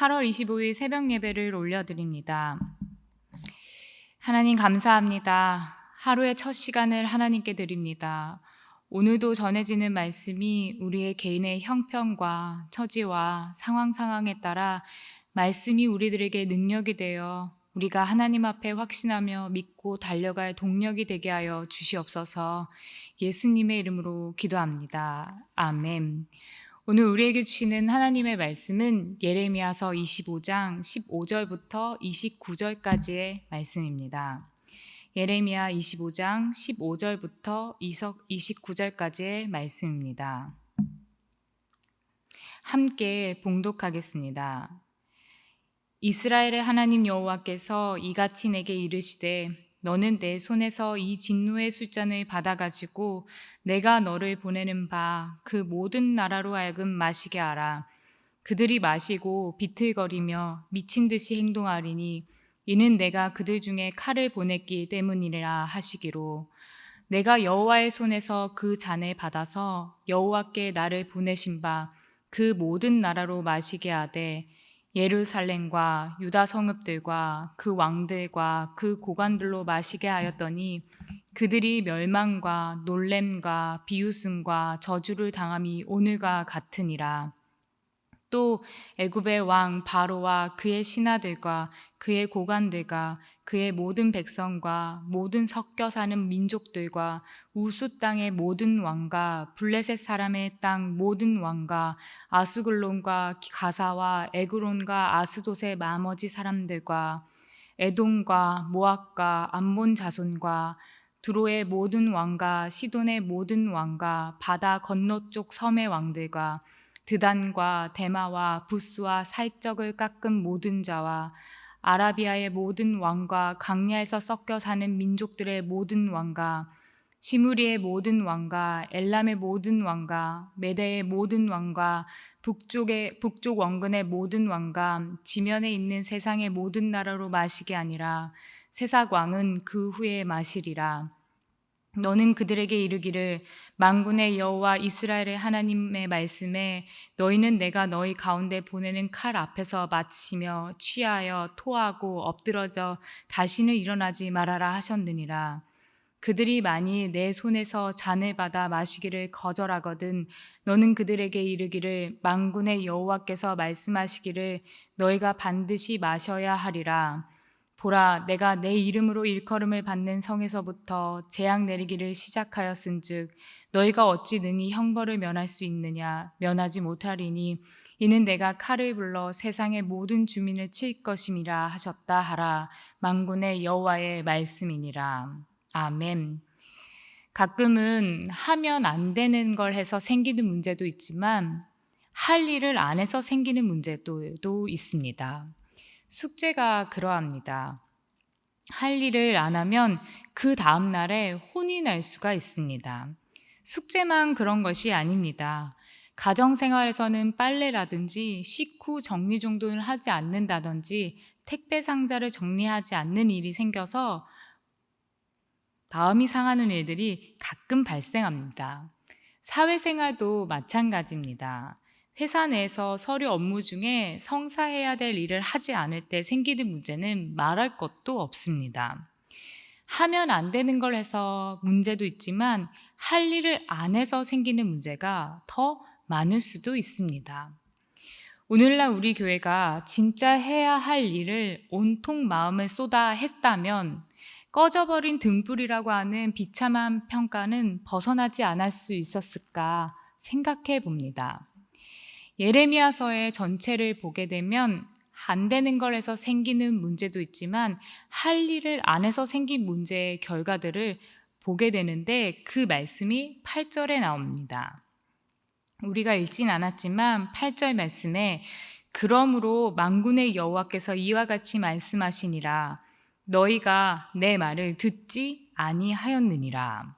8월 25일 새벽 예배를 올려드립니다. 하나님 감사합니다. 하루의 첫 시간을 하나님께 드립니다. 오늘도 전해지는 말씀이 우리의 개인의 형편과 처지와 상황에 따라 말씀이 우리들에게 능력이 되어 우리가 하나님 앞에 확신하며 믿고 달려갈 동력이 되게 하여 주시옵소서. 예수님의 이름으로 기도합니다. 아멘. 오늘 우리에게 주시는 하나님의 말씀은 예레미야서 25장 15절부터 29절까지의 말씀입니다. 예레미야 25장 15절부터 29절까지의 말씀입니다. 함께 봉독하겠습니다. 이스라엘의 하나님 여호와께서 이같이 내게 이르시되 너는 내 손에서 이 진노의 술잔을 받아가지고 내가 너를 보내는 바 그 모든 나라로 하여금 마시게 하라. 그들이 마시고 비틀거리며 미친 듯이 행동하리니 이는 내가 그들 중에 칼을 보냈기 때문이라 하시기로. 내가 여호와의 손에서 그 잔을 받아서 여호와께 나를 보내신 바 그 모든 나라로 마시게 하되 예루살렘과 유다 성읍들과 그 왕들과 그 고관들로 마시게 하였더니 그들이 멸망과 놀램과 비웃음과 저주를 당함이 오늘과 같으니라. 또 애굽의 왕 바로와 그의 신하들과 그의 고관들과 그의 모든 백성과 모든 섞여 사는 민족들과 우스 땅의 모든 왕과 블레셋 사람의 땅 모든 왕과 아수글론과 가사와 에그론과 아스돗의 나머지 사람들과 에돔과 모압과 암몬 자손과 두로의 모든 왕과 시돈의 모든 왕과 바다 건너쪽 섬의 왕들과 드단과 데마와 부스와 살적을 깎은 모든 자와 아라비아의 모든 왕과 강야에서 섞여 사는 민족들의 모든 왕과 시무리의 모든 왕과 엘람의 모든 왕과 메대의 모든 왕과 북쪽 원근의 모든 왕과 지면에 있는 세상의 모든 나라로 마시게 아니라 세상 왕은 그 후에 마시리라. 너는 그들에게 이르기를 만군의 여호와 이스라엘의 하나님의 말씀에 너희는 내가 너희 가운데 보내는 칼 앞에서 마치며 취하여 토하고 엎드러져 다시는 일어나지 말아라 하셨느니라. 그들이 만일 내 손에서 잔을 받아 마시기를 거절하거든 너는 그들에게 이르기를 만군의 여호와께서 말씀하시기를 너희가 반드시 마셔야 하리라. 보라, 내가 내 이름으로 일컬음을 받는 성에서부터 재앙 내리기를 시작하였은즉 너희가 어찌 능히 형벌을 면할 수 있느냐? 면하지 못하리니 이는 내가 칼을 불러 세상의 모든 주민을 칠 것임이라 하셨다 하라. 만군의 여호와의 말씀이니라. 아멘. 가끔은 하면 안 되는 걸 해서 생기는 문제도 있지만 할 일을 안 해서 생기는 문제도 있습니다. 숙제가 그러합니다. 할 일을 안 하면 그 다음 날에 혼이 날 수가 있습니다. 숙제만 그런 것이 아닙니다. 가정생활에서는 빨래라든지 식후 정리정돈을 하지 않는다든지 택배 상자를 정리하지 않는 일이 생겨서 마음이 상하는 일들이 가끔 발생합니다. 사회생활도 마찬가지입니다. 회사 내에서 서류 업무 중에 성사해야 될 일을 하지 않을 때 생기는 문제는 말할 것도 없습니다. 하면 안 되는 걸 해서 문제도 있지만 할 일을 안 해서 생기는 문제가 더 많을 수도 있습니다. 오늘날 우리 교회가 진짜 해야 할 일을 온통 마음을 쏟아 했다면 꺼져버린 등불이라고 하는 비참한 평가는 벗어나지 않을 수 있었을까 생각해 봅니다. 예레미야서의 전체를 보게 되면 안 되는 걸 해서 생기는 문제도 있지만 할 일을 안 해서 생긴 문제의 결과들을 보게 되는데 그 말씀이 8절에 나옵니다. 우리가 읽진 않았지만 8절 말씀에 그러므로 만군의 여호와께서 이와 같이 말씀하시니라 너희가 내 말을 듣지 아니하였느니라.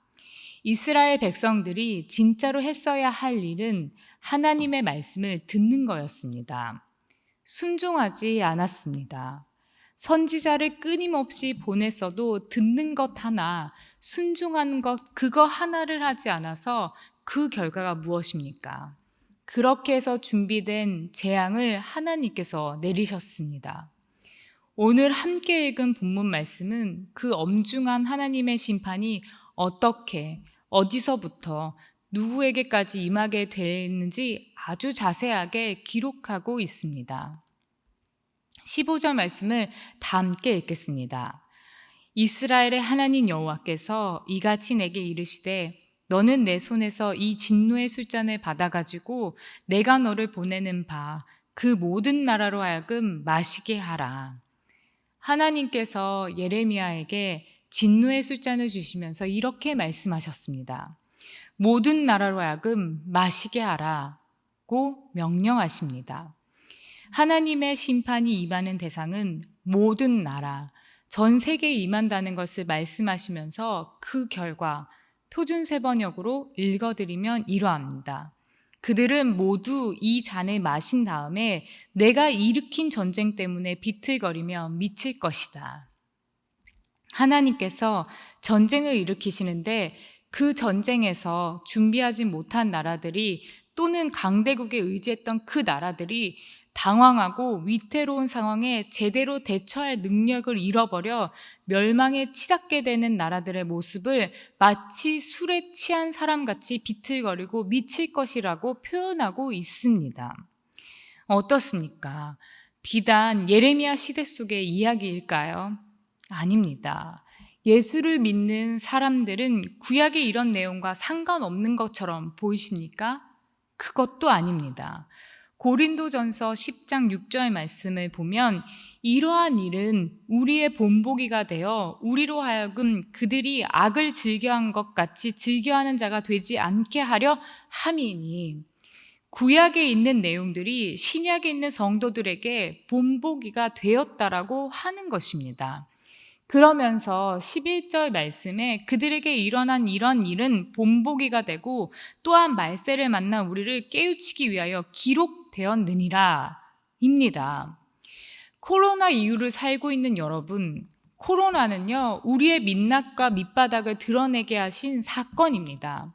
이스라엘 백성들이 진짜로 했어야 할 일은 하나님의 말씀을 듣는 거였습니다. 순종하지 않았습니다. 선지자를 끊임없이 보냈어도 듣는 것 하나, 순종하는 것 그거 하나를 하지 않아서 그 결과가 무엇입니까? 그렇게 해서 준비된 재앙을 하나님께서 내리셨습니다. 오늘 함께 읽은 본문 말씀은 그 엄중한 하나님의 심판이 어떻게, 어디서부터, 누구에게까지 임하게 되는지 아주 자세하게 기록하고 있습니다. 15절 말씀을 다 함께 읽겠습니다. 이스라엘의 하나님 여호와께서 이같이 내게 이르시되 너는 내 손에서 이 진노의 술잔을 받아가지고 내가 너를 보내는 바 그 모든 나라로 하여금 마시게 하라. 하나님께서 예레미야에게 진노의 술잔을 주시면서 이렇게 말씀하셨습니다. 모든 나라로 하여금 마시게 하라고 명령하십니다. 하나님의 심판이 임하는 대상은 모든 나라, 전 세계에 임한다는 것을 말씀하시면서 그 결과 표준세번역으로 읽어드리면 이러합니다. 그들은 모두 이 잔을 마신 다음에 내가 일으킨 전쟁 때문에 비틀거리며 미칠 것이다. 하나님께서 전쟁을 일으키시는데 그 전쟁에서 준비하지 못한 나라들이 또는 강대국에 의지했던 그 나라들이 당황하고 위태로운 상황에 제대로 대처할 능력을 잃어버려 멸망에 치닫게 되는 나라들의 모습을 마치 술에 취한 사람같이 비틀거리고 미칠 것이라고 표현하고 있습니다. 어떻습니까? 비단 예레미야 시대 속의 이야기일까요? 아닙니다. 예수를 믿는 사람들은 구약의 이런 내용과 상관없는 것처럼 보이십니까? 그것도 아닙니다. 고린도전서 10장 6절 말씀을 보면 이러한 일은 우리의 본보기가 되어 우리로 하여금 그들이 악을 즐겨한 것 같이 즐겨하는 자가 되지 않게 하려 함이니, 구약에 있는 내용들이 신약에 있는 성도들에게 본보기가 되었다라고 하는 것입니다. 그러면서 11절 말씀에 그들에게 일어난 이런 일은 본보기가 되고 또한 말세를 만나 우리를 깨우치기 위하여 기록되었느니라 입니다. 코로나 이후를 살고 있는 여러분, 코로나는요, 우리의 민낯과 밑바닥을 드러내게 하신 사건입니다.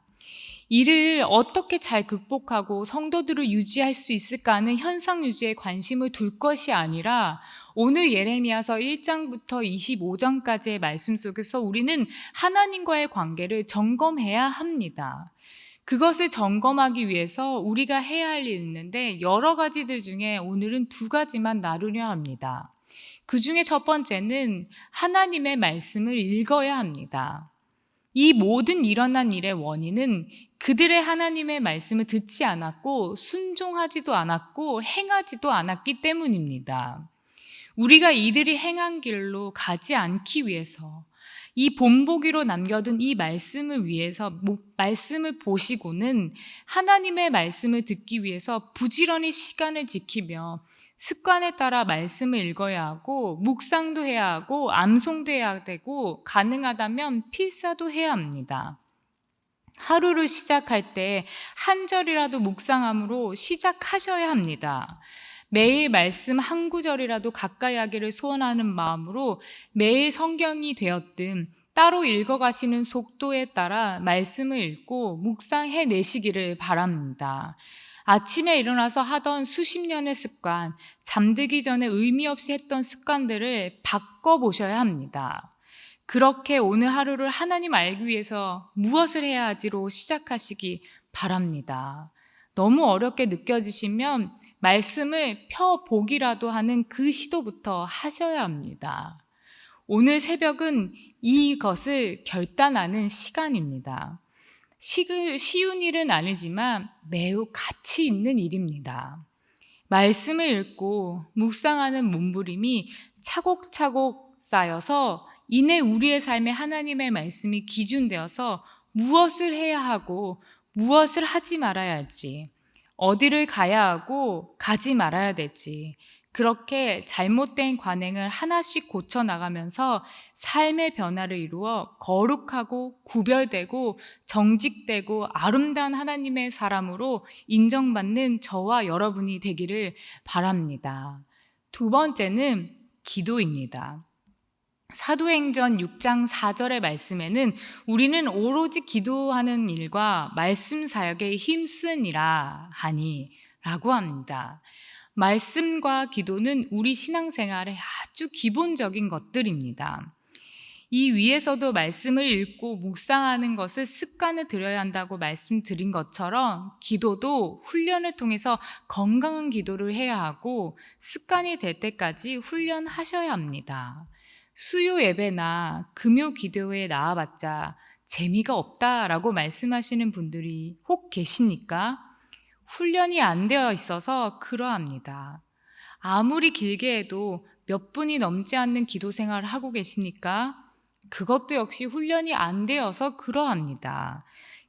이를 어떻게 잘 극복하고 성도들을 유지할 수 있을까 하는 현상 유지에 관심을 둘 것이 아니라 오늘 예레미야서 1장부터 25장까지의 말씀 속에서 우리는 하나님과의 관계를 점검해야 합니다. 그것을 점검하기 위해서 우리가 해야 할 일이 있는데 여러 가지들 중에 오늘은 두 가지만 나누려 합니다. 그 중에 첫 번째는 하나님의 말씀을 읽어야 합니다. 이 모든 일어난 일의 원인은 그들의 하나님의 말씀을 듣지 않았고 순종하지도 않았고 행하지도 않았기 때문입니다. 우리가 이들이 행한 길로 가지 않기 위해서 이 본보기로 남겨둔 이 말씀을 위해서 말씀을 보시고는 하나님의 말씀을 듣기 위해서 부지런히 시간을 지키며 습관에 따라 말씀을 읽어야 하고 묵상도 해야 하고 암송도 해야 되고 가능하다면 필사도 해야 합니다. 하루를 시작할 때 한 절이라도 묵상함으로 시작하셔야 합니다. 매일 말씀 한 구절이라도 가까이 하기를 소원하는 마음으로 매일 성경이 되었든 따로 읽어가시는 속도에 따라 말씀을 읽고 묵상해 내시기를 바랍니다. 아침에 일어나서 하던 수십 년의 습관, 잠들기 전에 의미 없이 했던 습관들을 바꿔보셔야 합니다. 그렇게 오늘 하루를 하나님 알기 위해서 무엇을 해야 하지로 시작하시기 바랍니다. 너무 어렵게 느껴지시면 말씀을 펴보기라도 하는 그 시도부터 하셔야 합니다. 오늘 새벽은 이것을 결단하는 시간입니다. 쉬운 일은 아니지만 매우 가치 있는 일입니다. 말씀을 읽고 묵상하는 몸부림이 차곡차곡 쌓여서 이내 우리의 삶에 하나님의 말씀이 기준되어서 무엇을 해야 하고 무엇을 하지 말아야 할지, 어디를 가야 하고 가지 말아야 될지, 그렇게 잘못된 관행을 하나씩 고쳐나가면서 삶의 변화를 이루어 거룩하고 구별되고 정직되고 아름다운 하나님의 사람으로 인정받는 저와 여러분이 되기를 바랍니다. 두 번째는 기도입니다. 사도행전 6장 4절의 말씀에는 우리는 오로지 기도하는 일과 말씀 사역에 힘쓰니라 하니 라고 합니다. 말씀과 기도는 우리 신앙생활의 아주 기본적인 것들입니다. 이 위에서도 말씀을 읽고 묵상하는 것을 습관에 들여야 한다고 말씀드린 것처럼 기도도 훈련을 통해서 건강한 기도를 해야 하고 습관이 될 때까지 훈련하셔야 합니다. 수요 예배나 금요 기도회에 나와봤자 재미가 없다라고 말씀하시는 분들이 혹 계십니까? 훈련이 안 되어 있어서 그러합니다. 아무리 길게 해도 몇 분이 넘지 않는 기도 생활을 하고 계십니까? 그것도 역시 훈련이 안 되어서 그러합니다.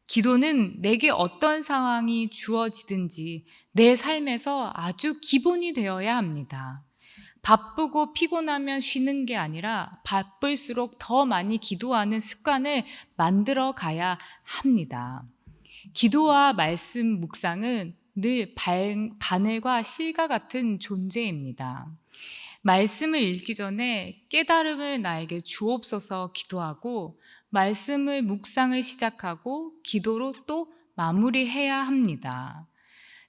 기도는 내게 어떤 상황이 주어지든지 내 삶에서 아주 기본이 되어야 합니다. 바쁘고 피곤하면 쉬는 게 아니라 바쁠수록 더 많이 기도하는 습관을 만들어 가야 합니다. 기도와 말씀 묵상은 늘 바늘과 실과 같은 존재입니다. 말씀을 읽기 전에 깨달음을 나에게 주옵소서 기도하고 말씀을 묵상을 시작하고 기도로 또 마무리해야 합니다.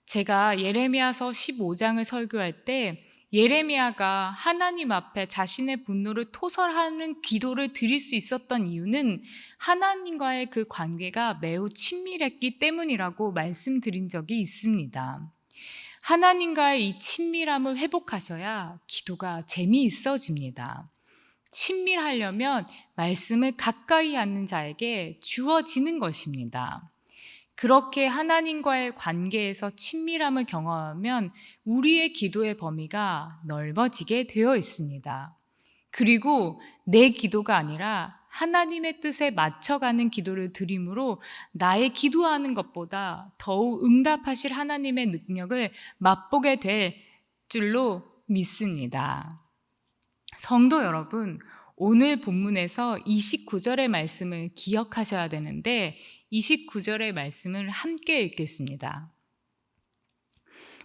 제가 예레미야서 15장을 설교할 때 예레미야가 하나님 앞에 자신의 분노를 토설하는 기도를 드릴 수 있었던 이유는 하나님과의 그 관계가 매우 친밀했기 때문이라고 말씀드린 적이 있습니다. 하나님과의 이 친밀함을 회복하셔야 기도가 재미있어집니다. 친밀하려면 말씀을 가까이 하는 자에게 주어지는 것입니다. 그렇게 하나님과의 관계에서 친밀함을 경험하면 우리의 기도의 범위가 넓어지게 되어 있습니다. 그리고 내 기도가 아니라 하나님의 뜻에 맞춰가는 기도를 드림으로 나의 기도하는 것보다 더욱 응답하실 하나님의 능력을 맛보게 될 줄로 믿습니다. 성도 여러분, 오늘 본문에서 29절의 말씀을 기억하셔야 되는데 29절의 말씀을 함께 읽겠습니다.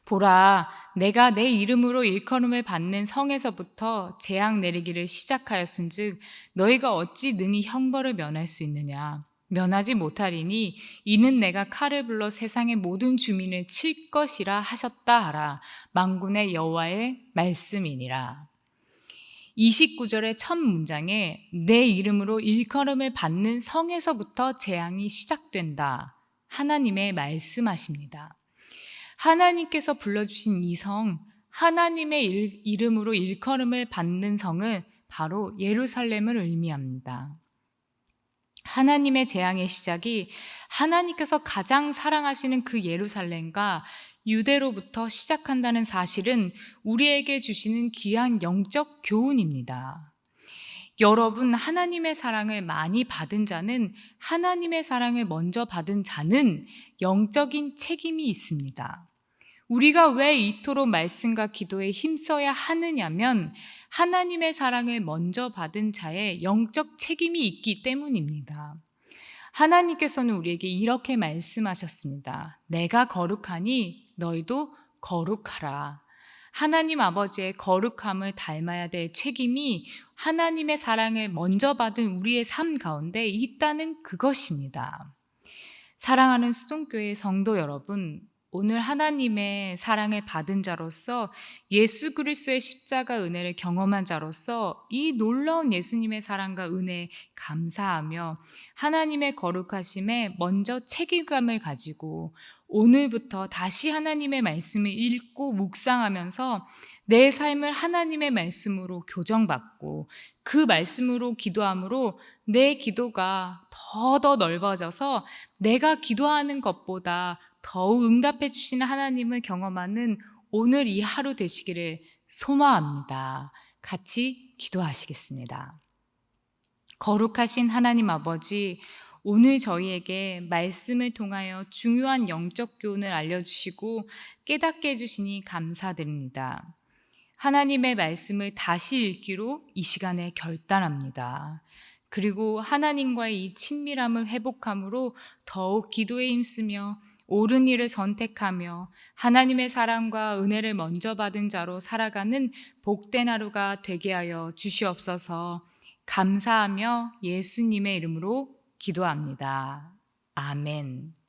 보라, 내가 내 이름으로 일컬음을 받는 성에서부터 재앙 내리기를 시작하였은즉 너희가 어찌 능히 형벌을 면할 수 있느냐? 면하지 못하리니 이는 내가 칼을 불러 세상의 모든 주민을 칠 것이라 하셨다 하라. 만군의 여호와의 말씀이니라. 29절의 첫 문장에 내 이름으로 일컬음을 받는 성에서부터 재앙이 시작된다. 하나님의 말씀하십니다. 하나님께서 불러주신 이 성, 하나님의 이름으로 일컬음을 받는 성은 바로 예루살렘을 의미합니다. 하나님의 재앙의 시작이 하나님께서 가장 사랑하시는 그 예루살렘과 유대로부터 시작한다는 사실은 우리에게 주시는 귀한 영적 교훈입니다. 여러분, 하나님의 사랑을 많이 받은 자는, 하나님의 사랑을 먼저 받은 자는 영적인 책임이 있습니다. 우리가 왜 이토록 말씀과 기도에 힘써야 하느냐면 하나님의 사랑을 먼저 받은 자의 영적 책임이 있기 때문입니다. 하나님께서는 우리에게 이렇게 말씀하셨습니다. 내가 거룩하니 너희도 거룩하라. 하나님 아버지의 거룩함을 닮아야 될 책임이 하나님의 사랑을 먼저 받은 우리의 삶 가운데 있다는 그것입니다. 사랑하는 수동교회 성도 여러분, 오늘 하나님의 사랑을 받은 자로서 예수 그리스도의 십자가 은혜를 경험한 자로서 이 놀라운 예수님의 사랑과 은혜에 감사하며 하나님의 거룩하심에 먼저 책임감을 가지고 오늘부터 다시 하나님의 말씀을 읽고 묵상하면서 내 삶을 하나님의 말씀으로 교정받고 그 말씀으로 기도함으로 내 기도가 더 넓어져서 내가 기도하는 것보다 더욱 응답해 주시는 하나님을 경험하는 오늘 이 하루 되시기를 소망합니다. 같이 기도하시겠습니다. 거룩하신 하나님 아버지, 오늘 저희에게 말씀을 통하여 중요한 영적 교훈을 알려주시고 깨닫게 해주시니 감사드립니다. 하나님의 말씀을 다시 읽기로 이 시간에 결단합니다. 그리고 하나님과의 이 친밀함을 회복함으로 더욱 기도에 힘쓰며 옳은 일을 선택하며 하나님의 사랑과 은혜를 먼저 받은 자로 살아가는 복된 하루가 되게 하여 주시옵소서. 감사하며 예수님의 이름으로 기도합니다. 아멘.